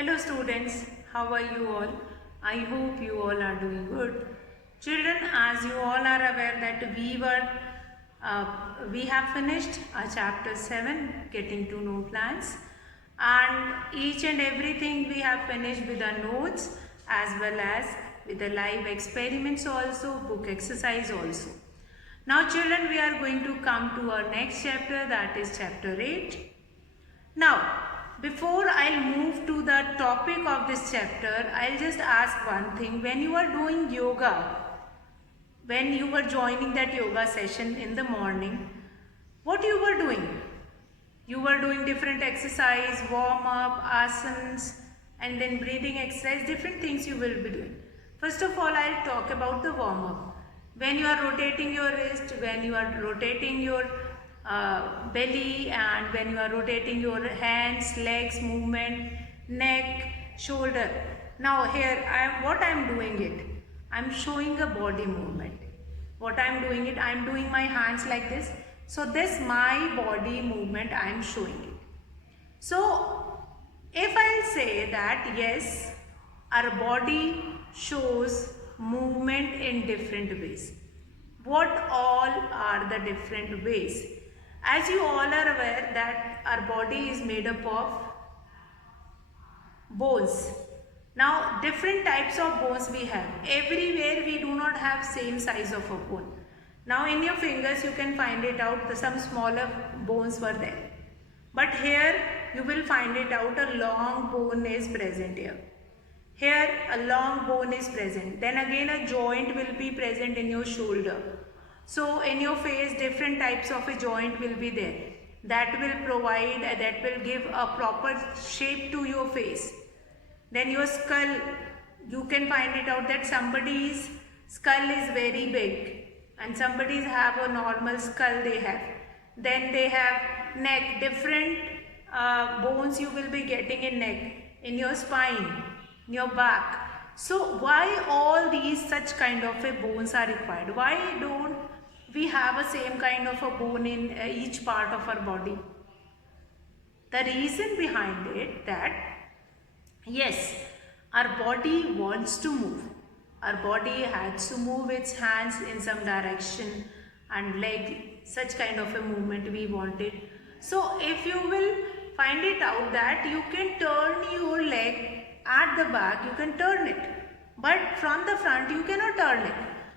Hello students, how are you all? I hope you all are doing good. Children, as you all are aware that we have finished our chapter 7, Getting to Know Plants, and each and everything we have finished with the notes as well as with the live experiments also, book exercise also. Now children, we are going to come to our next chapter, that is chapter 8. Now, before I move to the topic of this chapter, I'll just ask one thing. When you are doing yoga, when you were joining that yoga session in the morning, what you were doing? You were doing different exercise, warm up, asanas, and then breathing exercise, different things you will be doing. First of all, I'll talk about the warm up. When you are rotating your wrist, when you are rotating your belly, and when you are rotating your hands, legs, movement, neck, shoulder. Now here, what I am doing it. I am showing a body movement. What I am doing it, I am doing my hands like this. So this my body movement I am showing it. So if I'll say that yes, our body shows movement in different ways. What all are the different ways? As you all are aware that our body is made up of bones. Now different types of bones we have. Everywhere we do not have same size of a bone. Now in your fingers you can find it out, some smaller bones were there. But here you will find it out, a long bone is present here. Here a long bone is present. Then again a joint will be present in your shoulder. So in your face different types of a joint will be there. That will provide, that will give a proper shape to your face. Then your skull, you can find it out that somebody's skull is very big and somebody's have a normal skull they have. Then they have neck, different bones you will be getting in neck, in your spine, in your back. So why all these such kind of a bones are required? Why don't we have a same kind of a bone in each part of our body? The reason behind it that yes, our body wants to move. Our body has to move its hands in some direction and leg, such kind of a movement we wanted. So if you will find it out that you can turn your leg at the back, you can turn it. But from the front you cannot turn it.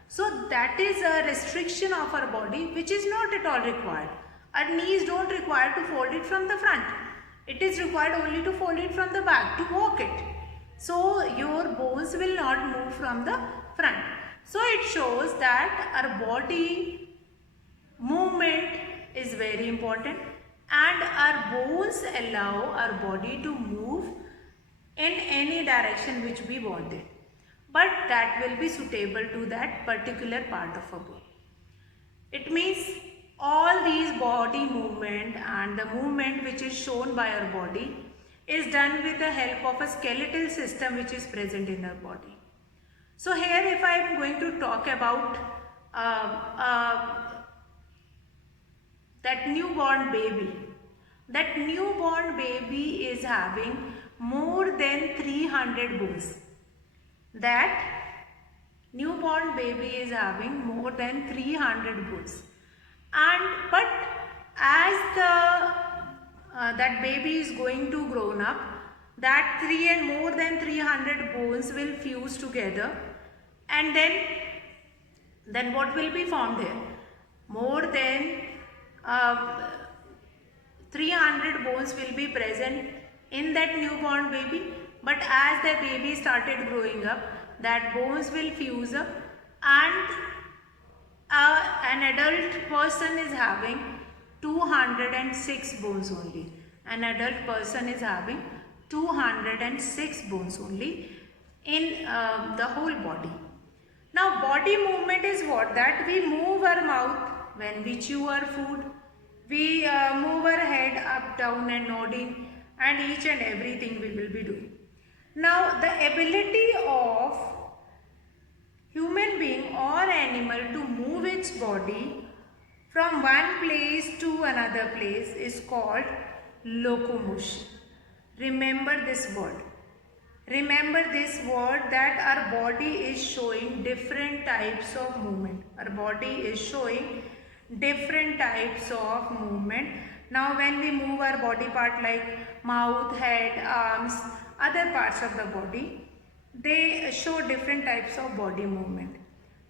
So that is a restriction of our body which is not at all required. Our knees don't require to fold it from the front. It is required only to fold it from the back, to walk it. So your bones will not move from the front. So it shows that our body movement is very important and our bones allow our body to move in any direction which we wanted. But that will be suitable to that particular part of a bone. It means all these body movement and the movement which is shown by our body is done with the help of a skeletal system which is present in our body. So here if I am going to talk about that newborn baby is having more than 300 bones. That newborn baby is having more than 300 bones. But as that baby is going to grown up, that more than 300 bones will fuse together, and then what will be formed here? More than 300 bones will be present in that newborn baby. But as the baby started growing up, that bones will fuse up, and an adult person is having 206 bones only. An adult person is having 206 bones only in the whole body. Now body movement is what? That we move our mouth when we chew our food. We move our head up, down and nodding, and each and everything we will be doing. Now the ability of human being or animal to move its body from one place to another place is called locomotion. Remember this word. Remember this word that our body is showing different types of movement. Our body is showing different types of movement. Now when we move our body part like mouth, head, arms, other parts of the body, they show different types of body movement.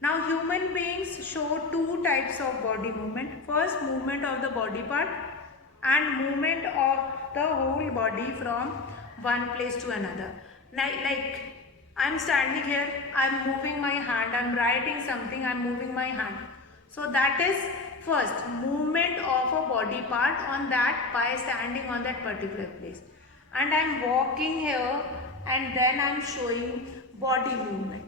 Now human beings show two types of body movement. First, movement of the body part and movement of the whole body from one place to another. Like I'm standing here, I'm moving my hand, I'm writing something, I'm moving my hand. So that is first movement of a body part on that by standing on that particular place. And I'm walking here and then I'm showing body movement.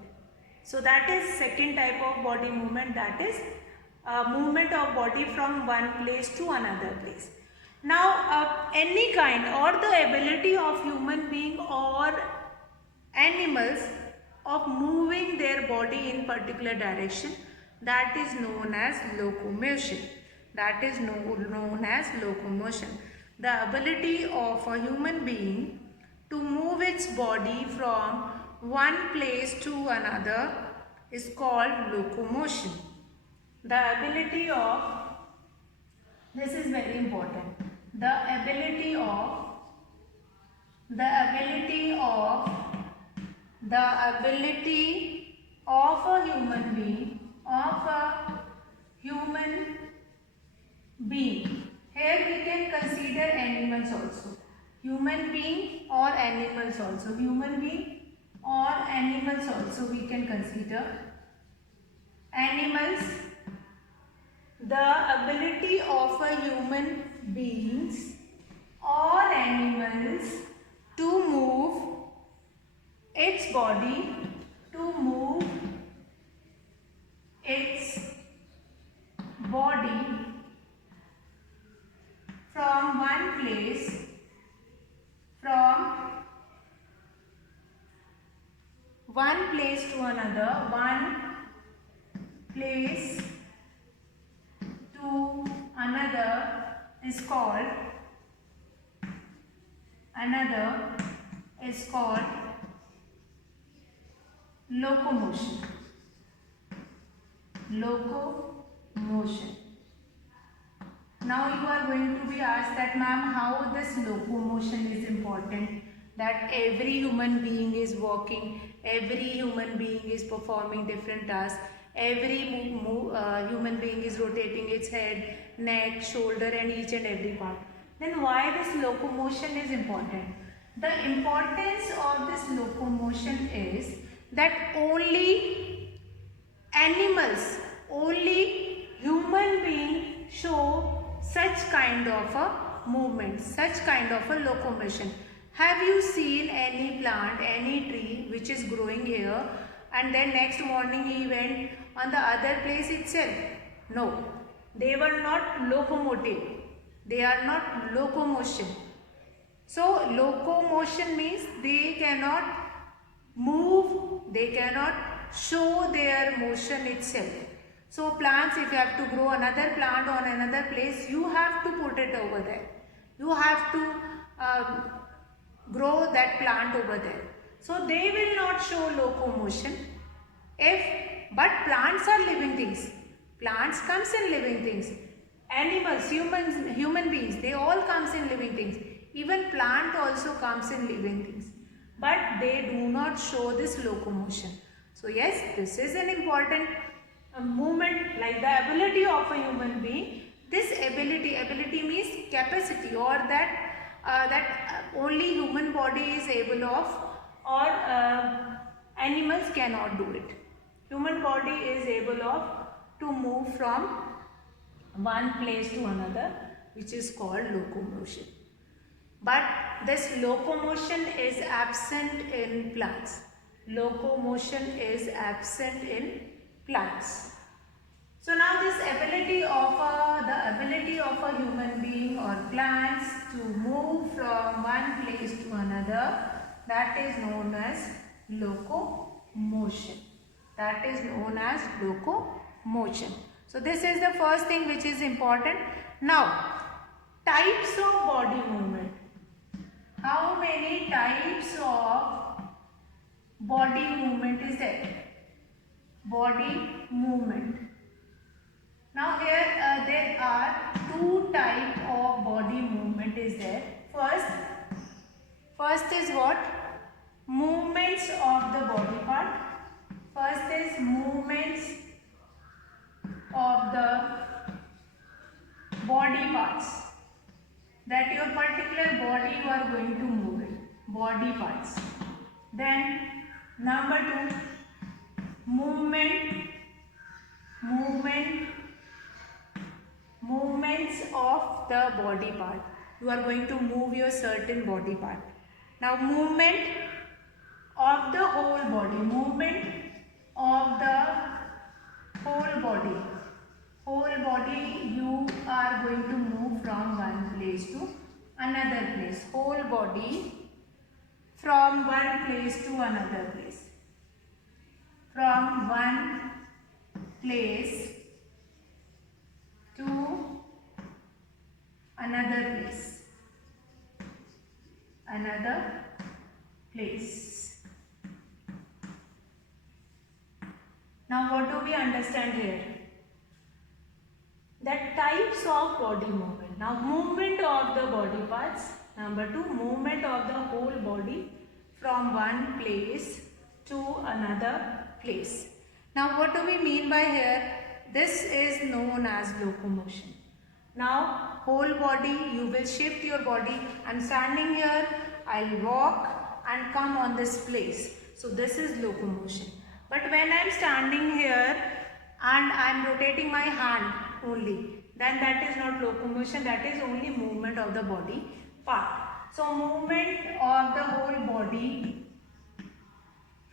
So that is second type of body movement, that is movement of body from one place to another place. Now any kind or the ability of human being or animals of moving their body in particular direction, that is known as locomotion. That is known as locomotion. The ability of a human being to move its body from one place to another is called locomotion. The ability of, this is very important, the ability of a human being. Here we can consider animals also. Human being or animals also. Human being or animals also we can consider. Animals. The ability of a human beings or animals to move its body, from one place to another, is called locomotion. Now you are going to be asked that, ma'am, how this locomotion is important, that every human being is walking, every human being is performing different tasks, every human being is rotating its head, neck, shoulder and each and every part. Then why this locomotion is important? The importance of this locomotion is that only animals, only human beings show such kind of a movement, such kind of a locomotion. Have you seen any plant, any tree which is growing here and then next morning he went on the other place itself? No, they were not locomotive. They are not locomotion. So locomotion means they cannot move, they cannot show their motion itself. So plants, if you have to grow another plant on another place, you have to put it over there. You have to grow that plant over there. So they will not show locomotion. But plants are living things. Plants comes in living things. Animals, humans, human beings, they all comes in living things. Even plant also comes in living things. But they do not show this locomotion. So yes, this is an important movement, like the ability of a human being. This ability means capacity, or that only human body is able of, or animals cannot do it. Human body is able of to move from one place to another, which is called locomotion. But this locomotion is absent in plants. Locomotion is absent in plants. So now this ability of a human being or plants to move from one place to another, that is known as locomotion. That is known as locomotion. So this is the first thing which is important. Now, types of body movement. How many types of body movement is there. Body movement. Now here there are two type of body movement is there. First is what? Movements of the body part. First is movements of the body parts. That your particular body you are going to move it. Body parts. Then number 2, movements of the body part. You are going to move your certain body part. Now movement of the whole body. Movement of the whole body. Whole body you are going to move from one place to another place. Whole body from one place to another place. From one place to another place. Another place. Now what do we understand here? That types of body movement. Now movement of the body parts. Number 2, movement of the whole body from one place to another place. Now what do we mean by here? This is known as locomotion. Now whole body, you will shift your body. I am standing here, I will walk and come on this place. So this is locomotion. But when I am standing here and I am rotating my hand only, then that is not locomotion, that is only movement of the body part. So movement of the whole body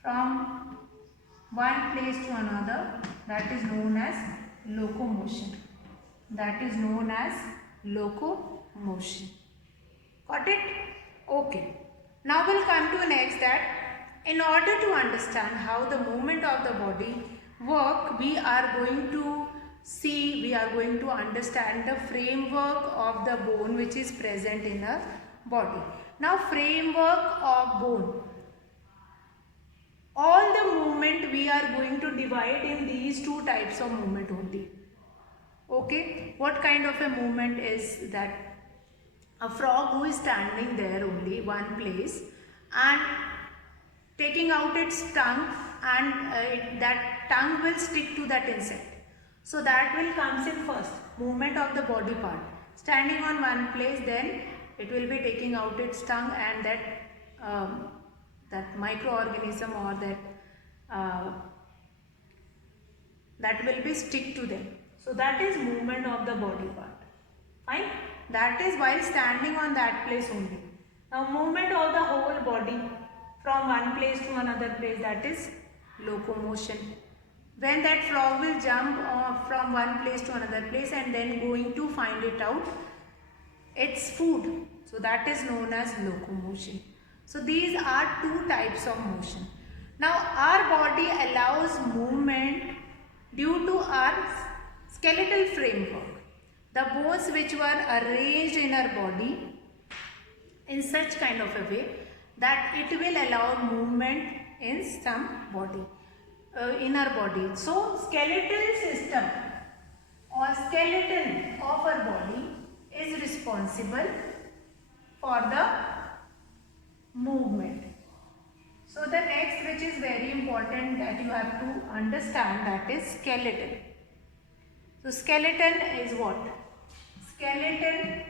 from one place to another, that is known as locomotion. That is known as locomotion. Got it? Okay. Now we'll come to next, that in order to understand how the movement of the body work, we are going to understand the framework of the bone which is present in a body. Now framework of bone. All the movement we are going to divide in these two types of movement only. Okay, what kind of a movement is that? A frog who is standing there only one place and taking out its tongue, and that tongue will stick to that insect. So that will comes in first, movement of the body part. Standing on one place, then it will be taking out its tongue, and that microorganism or that will be stick to them. So that is movement of the body part. Fine. That is while standing on that place only. Now movement of the whole body from one place to another place, that is locomotion. When that frog will jump from one place to another place and then going to find it out its food. So that is known as locomotion. So these are two types of motion. Now our body allows movement due to our skeletal framework. The bones which were arranged in our body in such kind of a way that it will allow movement in some body, in our body. So skeletal system or skeleton of our body is responsible for the movement. So the next, which is very important that you have to understand, that is skeleton. So skeleton is what? Skeleton.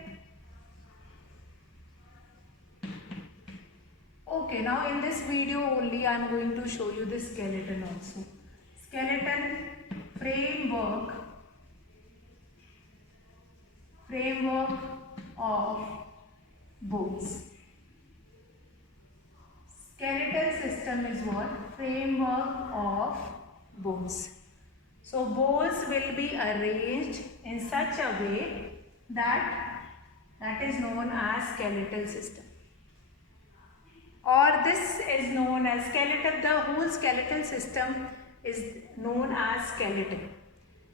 Okay, now in this video only I am going to show you the skeleton also. Skeleton framework of bones. Skeletal system is what? Framework of bones. So bones will be arranged in such a way that is known as skeletal system. Or this is known as skeleton. The whole skeletal system is known as skeleton.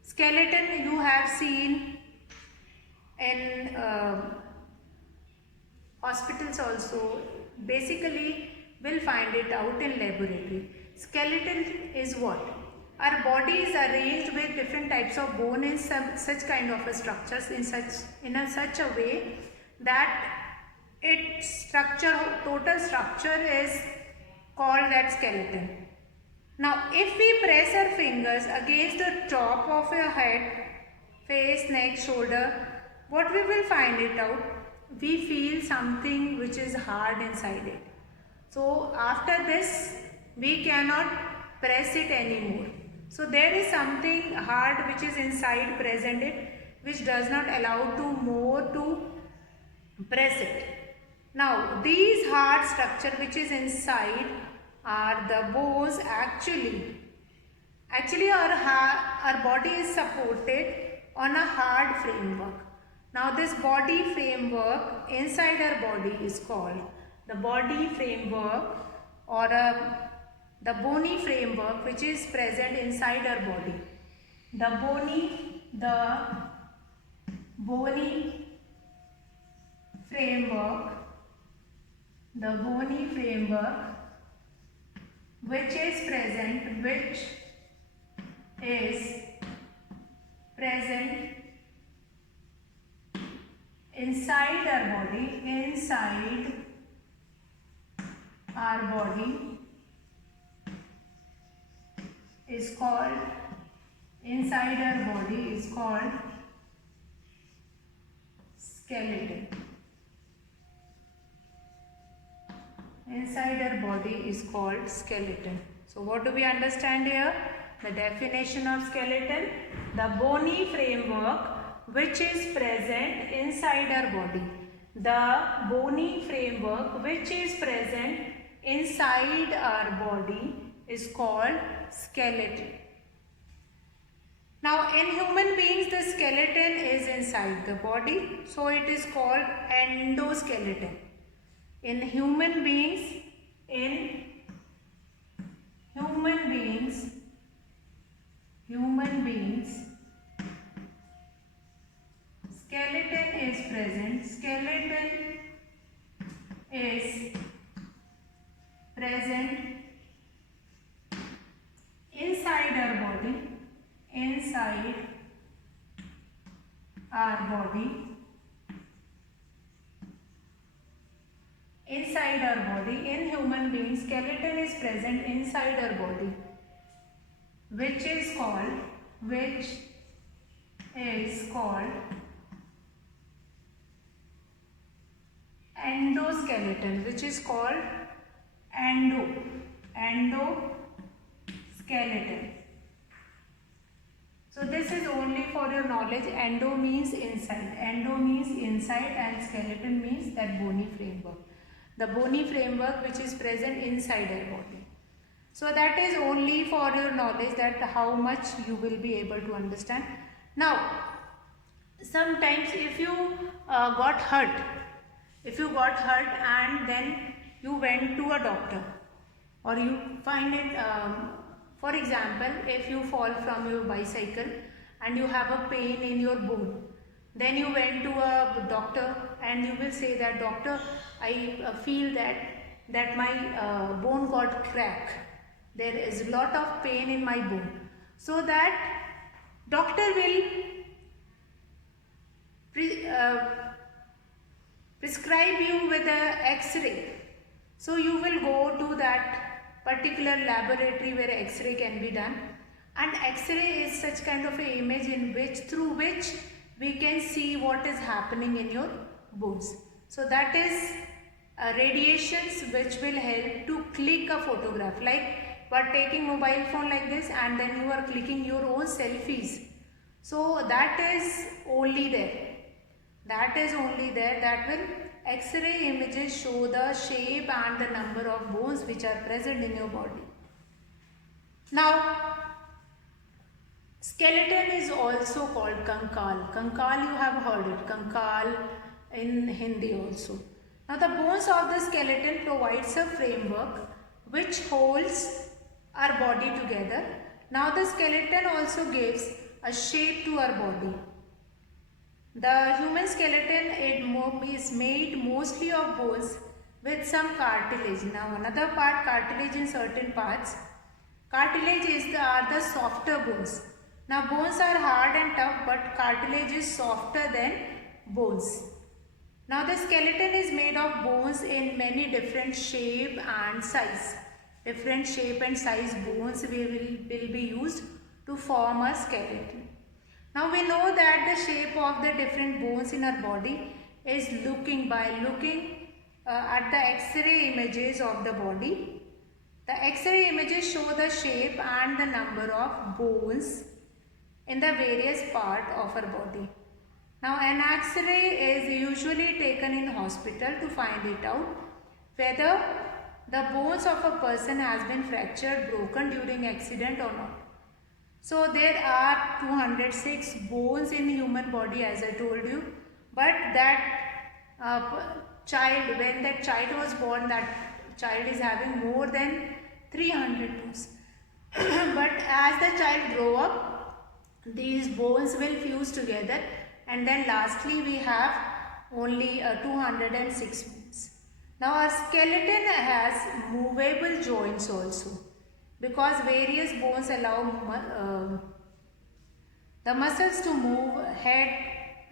Skeleton you have seen in hospitals also. Basically will find it out in laboratory. Skeleton is what? Our body is arranged with different types of bone in such kind of a structures in such a way that its total structure is called that skeleton. Now, if we press our fingers against the top of your head, face, neck, shoulder, what we will find it out? We feel something which is hard inside it. So, after this, we cannot press it anymore. So, there is something hard which is inside present it, which does not allow to press it. Now, these hard structure which is inside are the bones. Actually our body is supported on a hard framework. Now this body framework inside our body is called the body framework, or the bony framework which is present inside our body. The bony framework which is present inside our body is called skeleton. Inside our body is called skeleton. So what do we understand here? The definition of skeleton: the bony framework which is present inside our body. The bony framework which is present inside our body is called skeleton. Now in human beings, the skeleton is inside the body, so it is called endoskeleton. In human beings, skeleton is present. Skeleton is present inside our body. In human beings, skeleton is present inside our body, which is called endoskeleton, endoskeleton. So this is only for your knowledge. Endo means inside. And skeleton means that bony framework. The bony framework which is present inside our body. So that is only for your knowledge, that how much you will be able to understand. Now, sometimes if you got hurt and then you went to a doctor, or you find it, for example, if you fall from your bicycle and you have a pain in your bone, then you went to a doctor and you will say that, doctor, I feel that my bone got cracked. There is a lot of pain in my bone. So that doctor will prescribe you with a X-ray. So you will go to that particular laboratory where X-ray can be done. And X-ray is such kind of an image through which we can see what is happening in your bones. So that is radiations which will help to click a photograph. Like we are taking mobile phone like this and then you are clicking your own selfies. So that is only there. That will X-ray images show the shape and the number of bones which are present in your body. Now, skeleton is also called Kankal. Kankal, you have heard it. Kankal in Hindi also. Now, the bones of the skeleton provides a framework which holds our body together. Now, the skeleton also gives a shape to our body. The human skeleton is made mostly of bones with some cartilage. Now another part, cartilage in certain parts. Cartilage are the softer bones. Now bones are hard and tough, but cartilage is softer than bones. Now the skeleton is made of bones in many different shape and size. Different shape and size bones will be used to form a skeleton. Now we know that the shape of the different bones in our body is by looking at the X-ray images of the body. The X-ray images show the shape and the number of bones in the various part of our body. Now an X-ray is usually taken in hospital to find it out whether the bones of a person has been fractured, broken during accident or not. So there are 206 bones in human body as I told you, but that child, when that child was born, that child is having more than 300 bones. But as the child grow up, these bones will fuse together, and then lastly we have only 206 bones. Now our skeleton has movable joints also, because various bones allow the muscles to move head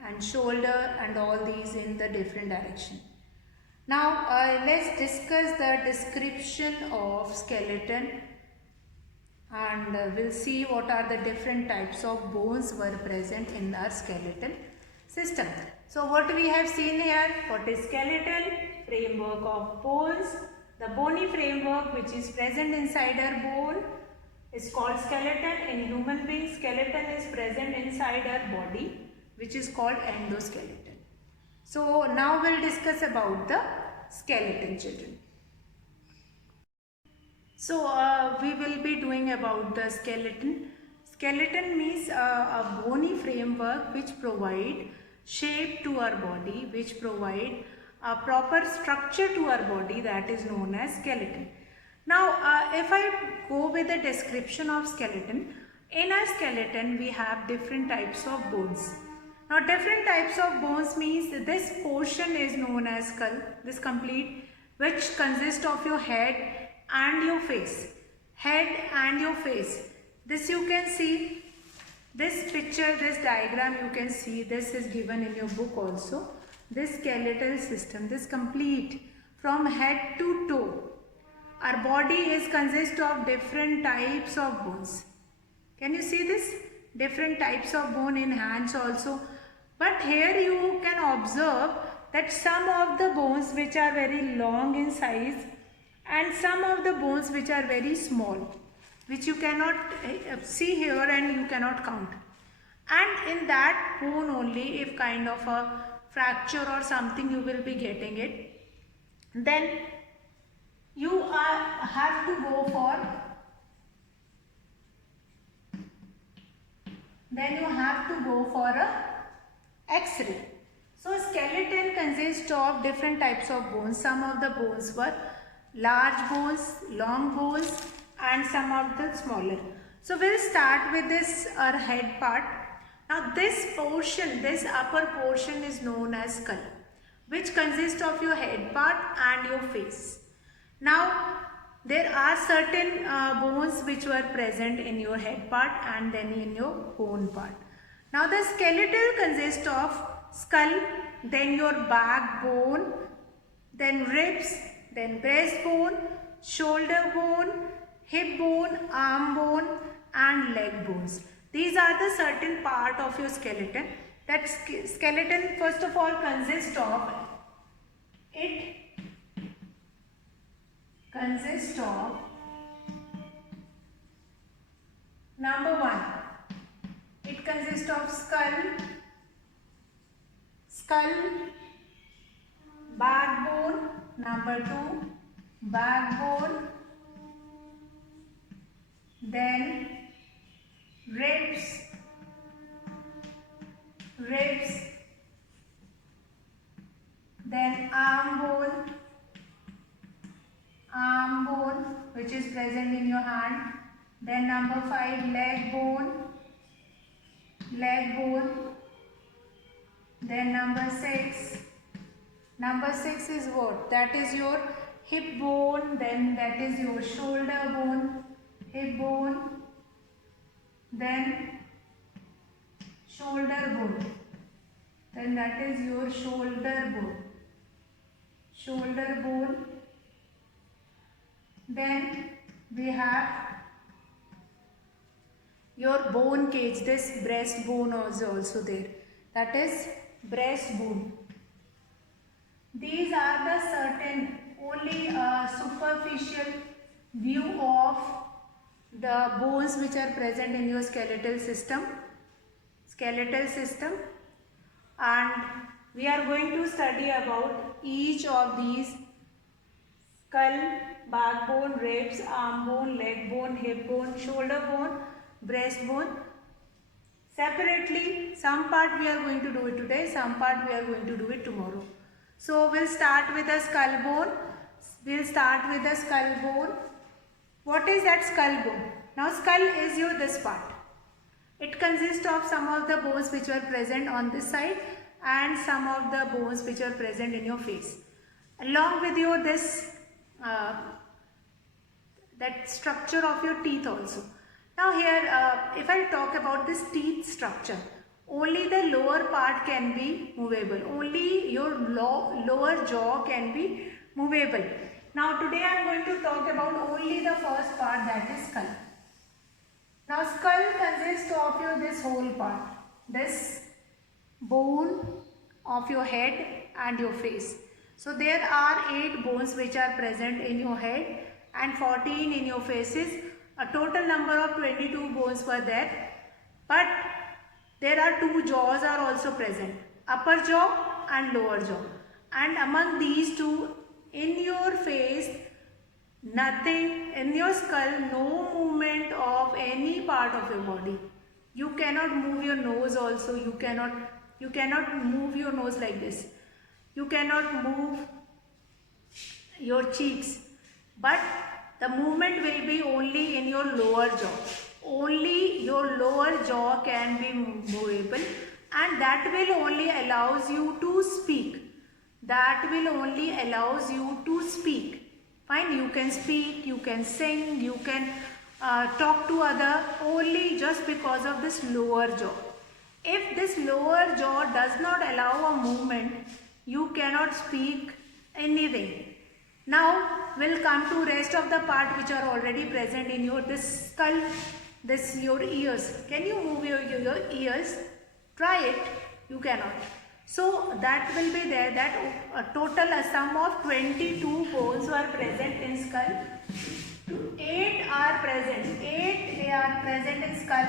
and shoulder and all these in the different direction. Now let's discuss the description of skeleton, and we'll see what are the different types of bones were present in our skeletal system. So what we have seen here, what is skeletal? Framework of bones. The bony framework which is present inside our bone is called skeleton. In human beings, skeleton is present inside our body, which is called endoskeleton. So now we'll discuss about the skeleton, children. So we will be doing about the skeleton. Skeleton means a bony framework which provide shape to our body, which provide a proper structure to our body, that is known as skeleton. Now if I go with the description of skeleton, in a skeleton we have different types of bones. Now different types of bones means this portion is known as skull, this complete, which consists of your head and your face. Head and your face. This you can see, this picture, this diagram you can see, this is given in your book also. This skeletal system, this complete from head to toe. Our body is consist of different types of bones. Can you see this? Different types of bone in hands also. But here you can observe that some of the bones which are very long in size and some of the bones which are very small, which you cannot see here and you cannot count. And in that bone only, if kind of a fracture or something you will be getting it, then you have to go for a X-ray. So skeleton consists of different types of bones. Some of the bones were large bones, long bones, and some of the smaller. So we'll start with this our head part. Now this portion, this upper portion is known as skull, which consists of your head part and your face. Now there are certain bones which were present in your head part and then in your bone part. Now the skeletal consists of skull, then your backbone, then ribs, then breastbone, shoulder bone, hip bone, arm bone, and leg bones. These are the certain part of your skeleton. That skeleton first of all consists of number 1, it consists of skull, backbone, number 2, backbone, then ribs, then arm bone, which is present in your hand, then number 5, leg bone, then number 6, Number 6 is what? That is your hip bone, then that is your shoulder bone, hip bone, then shoulder bone, then that is your shoulder bone, then we have your bone cage, this breast bone is also there, that is breast bone. These are the certain only superficial view of the bones which are present in your skeletal system, and we are going to study about each of these: skull, backbone, ribs, arm bone, leg bone, hip bone, shoulder bone, breast bone. Separately, some part we are going to do it today, some part we are going to do it tomorrow. So we'll start with the skull bone. What is that skull bone? Now skull is your this part. It consists of some of the bones which are present on this side and some of the bones which are present in your face. Along with your this that structure of your teeth also. Now here if I talk about this teeth structure, only the lower part can be movable. Only your lower jaw can be movable. Now today I am going to talk about only the first part, that is skull. Now skull consists of your this whole part, this bone of your head and your face. So there are 8 bones which are present in your head and 14 in your faces. A total number of 22 bones were there, but there are 2 jaws are also present, upper jaw and lower jaw. And among these 2, in your face, nothing, in your skull, no movement of any part of your body. You cannot move your nose also, you cannot move your nose like this. You cannot move your cheeks, but the movement will be only in your lower jaw. Only your lower jaw can be movable, and that will only allows you to speak. Fine, you can speak, you can sing, you can talk to other only just because of this lower jaw. If this lower jaw does not allow a movement, you cannot speak anything. Now we'll come to rest of the part which are already present in your this skull, this your ears. Can you move your ears? Try it. You cannot. So that will be there, that a total sum of 22 bones were present in skull. 8 are present. 8 they are present in skull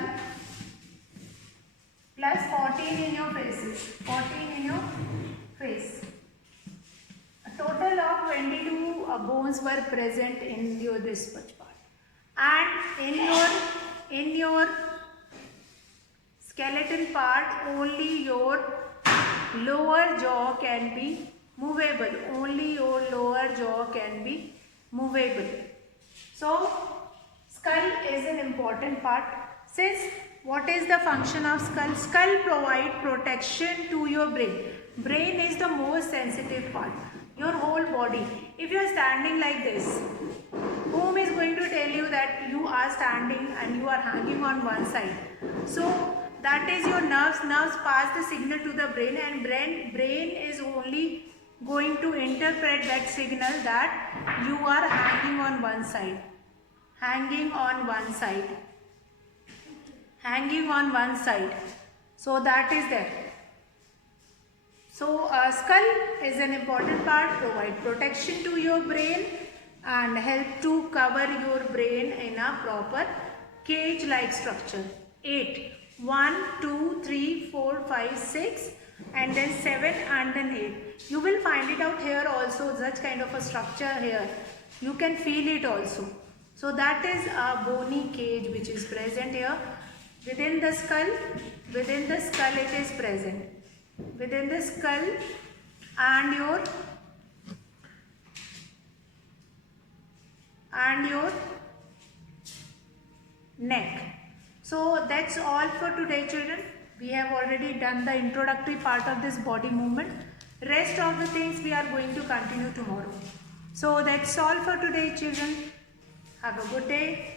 plus 14 in your faces. 14 in your face. A total of 22 bones were present in your this much part. And in your skeleton part, only your lower jaw can be movable. Only your lower jaw can be movable. So skull is an important part. Since what is the function of skull? Skull provides protection to your brain. Brain is the most sensitive part. Your whole body. If you are standing like this, whom is going to tell you that you are standing and you are hanging on one side? So that is your nerves. Nerves pass the signal to the brain, and brain is only going to interpret that signal that you are hanging on one side. Hanging on one side. So that is there. So skull is an important part, provide protection to your brain and help to cover your brain in a proper cage-like structure. 8. 1, 2, 3, 4, 5, 6 and then 7 and then 8. You will find it out here also, such kind of a structure here. You can feel it also. So that is a bony cage which is present here. Within the skull it is present. Within the skull and your neck. So that's all for today, children. We have already done the introductory part of this body movement. Rest of the things we are going to continue tomorrow. So that's all for today, children. Have a good day.